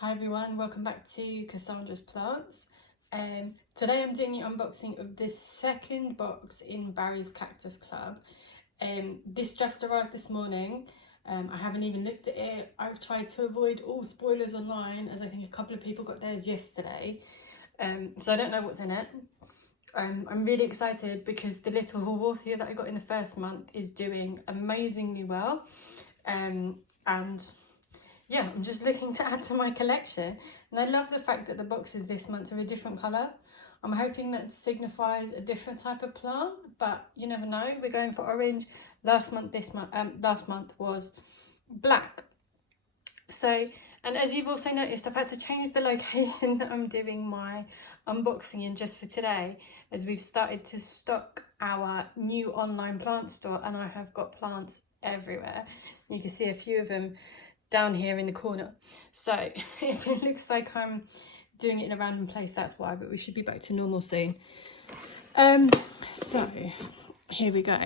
Hi everyone, welcome back to Cassandra's Plants. Today I'm doing the unboxing of this second box in Barry's Cactus Club. This just arrived this morning. I haven't even looked at it. I've tried to avoid all spoilers online as I think a couple of people got theirs yesterday. So I don't know what's in it. I'm really excited because the little Haworthia that I got in the first month is doing amazingly well. And yeah, I'm just looking to add to my collection, and I love the fact that the boxes this month are a different colour. I'm hoping that signifies a different type of plant, but you never know. We're going for orange. Last month was black. So, and as you've also noticed, I've had to change the location that I'm doing my unboxing in just for today, as we've started to stock our new online plant store, and I have got plants everywhere. You can see a few of them down here in the corner. So if it looks like I'm doing it in a random place, that's why, but we should be back to normal soon. So here we go.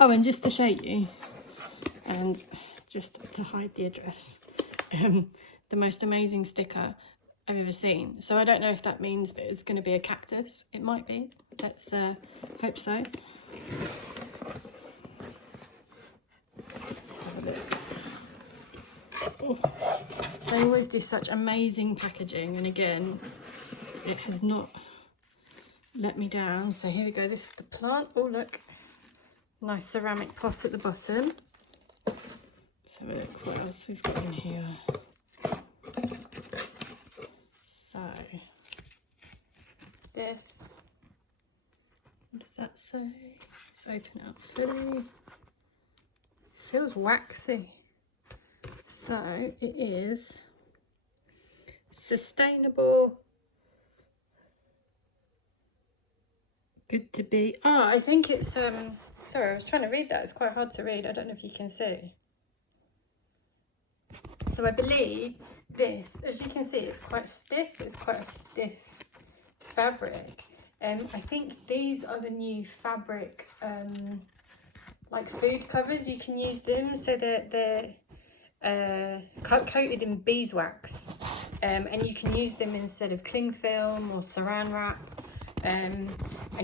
Oh, and just to show you, and just to hide the address, the most amazing sticker I've ever seen. So I don't know if that means that it's going to be a cactus. It might be. Let's hope so. Let's have a look. They always do such amazing packaging, and again, it has not let me down. So here we go. This is the plant. Oh, look, nice ceramic pot at the bottom. Let's have a look what else we've got in here. So this, what does that say? Let's open it up fully. Feels waxy. So it is sustainable, good to be. Oh, I think it's sorry, I was trying to read that. It's quite hard to read. I don't know if you can see. So I believe this, as you can see, it's quite stiff. It's quite a stiff fabric. I think these are the new fabric like food covers. You can use them, so they're coated in beeswax, and you can use them instead of cling film or saran wrap, and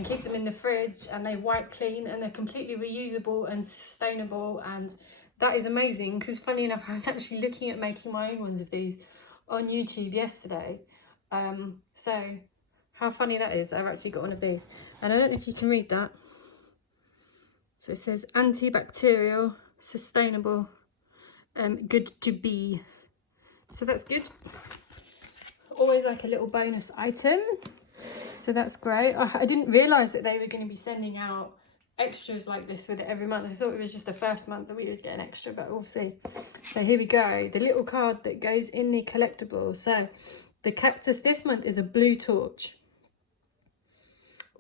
keep them in the fridge, and they wipe clean, and they're completely reusable and sustainable, and that is amazing. Because funny enough, I was actually looking at making my own ones of these on YouTube yesterday. So how funny that is, I've actually got one of these, and I don't know if you can read that. So it says antibacterial, sustainable, good to be. So that's good. Always like a little bonus item. So that's great. I didn't realise that they were going to be sending out extras like this with it every month. I thought it was just the first month that we would get an extra, but we'll see. So here we go. The little card that goes in the collectible. So the cactus this month is a blue torch.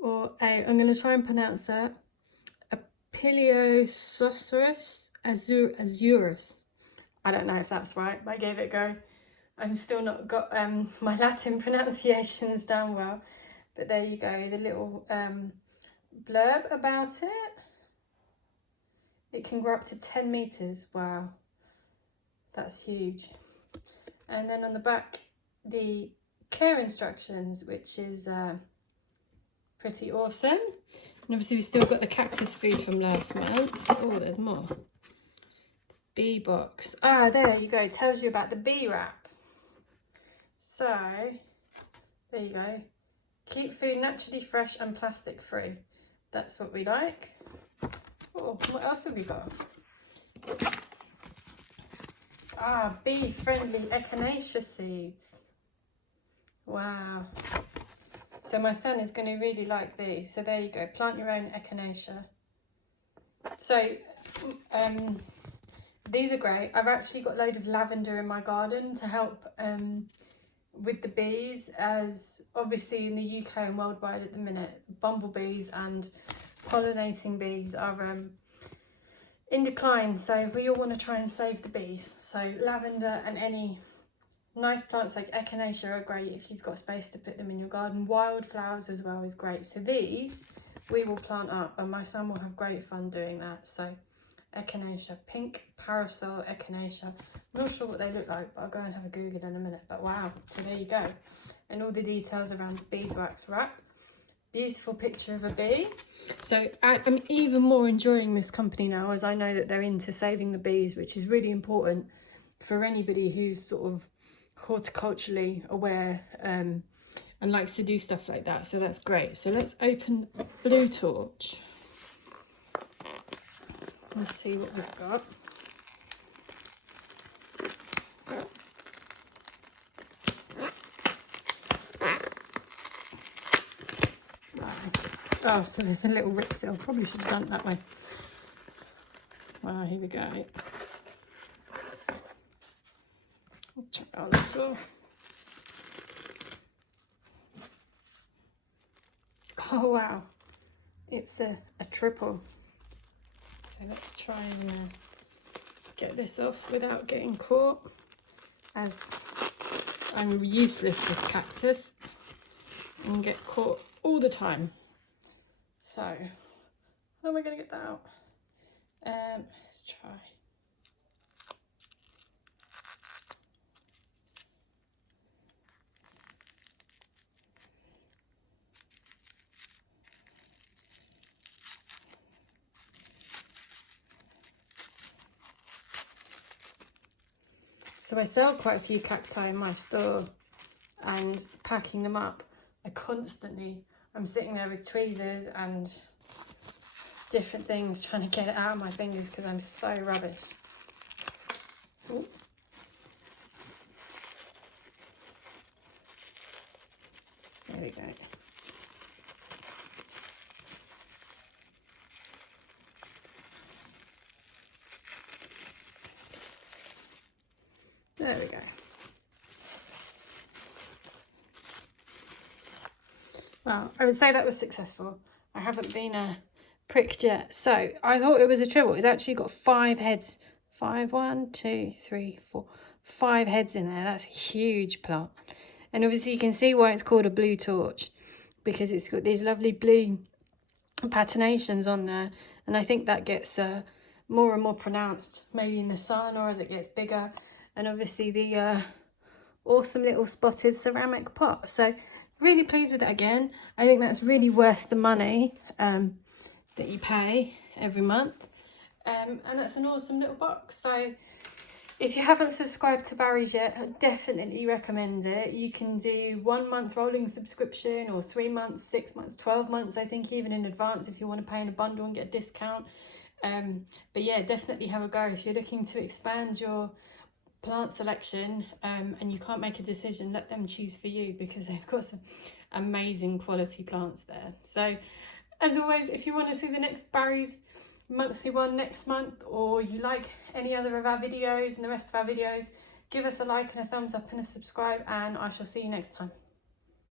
Or I'm going to try and pronounce that. A Pileosocerus azurus. I don't know if that's right, but I gave it a go. I've still not got my Latin pronunciations down well, but there you go, the little blurb about it. It can grow up to 10 meters. Wow, that's huge. And then on the back, the care instructions, which is pretty awesome. And obviously we've still got the cactus food from last month. Oh, there's more. Bee box. Ah, there you go. It tells you about the bee wrap. So there you go. Keep food naturally fresh and plastic free. That's what we like. Oh, what else have we got? Ah, bee friendly echinacea seeds. Wow. So my son is going to really like these. So there you go. Plant your own echinacea. So these are great. I've actually got a load of lavender in my garden to help with the bees, as obviously in the UK and worldwide at the minute, bumblebees and pollinating bees are in decline. So we all want to try and save the bees. So lavender and any nice plants like echinacea are great if you've got space to put them in your garden. Wildflowers as well is great. So these we will plant up, and my son will have great fun doing that. So echinacea, pink parasol echinacea. I'm not sure what they look like, but I'll go and have a Google in a minute. But wow, so there you go. And all the details around the beeswax wrap. Beautiful picture of a bee. So I'm even more enjoying this company now, as I know that they're into saving the bees, which is really important for anybody who's sort of horticulturally aware and likes to do stuff like that. So that's great. So let's open Blue Torch. Let's see what we've got. Oh, so there's a little rip seal. Probably should have done it that way. Well, here we go. I'll check it on the floor. Oh, wow. It's a triple. So let's try and get this off without getting caught, as I'm useless with Cactus and get caught all the time. So, how am I going to get that out? Let's try. So I sell quite a few cacti in my store, and packing them up, I'm sitting there with tweezers and different things trying to get it out of my fingers because I'm so rubbish. Ooh. There we go. There we go. Well, I would say that was successful. I haven't been pricked yet. So I thought it was a triple. It's actually got 5 heads. 5, 1, 2, 3, 4, 5 heads in there. That's a huge plant. And obviously you can see why it's called a blue torch, because it's got these lovely blue patinations on there. And I think that gets more and more pronounced, maybe in the sun or as it gets bigger. And obviously the awesome little spotted ceramic pot. So really pleased with it again. I think that's really worth the money that you pay every month. And that's an awesome little box. So if you haven't subscribed to Barry's yet, I definitely recommend it. You can do 1 month rolling subscription, or 3 months, 6 months, 12 months, I think, even in advance if you want to pay in a bundle and get a discount. But yeah, definitely have a go if you're looking to expand your plant selection and you can't make a decision. Let them choose for you, because they've got some amazing quality plants there. So as always, if you want to see the next Barry's monthly one next month, or you like any other of our videos and the rest of our videos, give us a like and a thumbs up and a subscribe, and I shall see you next time.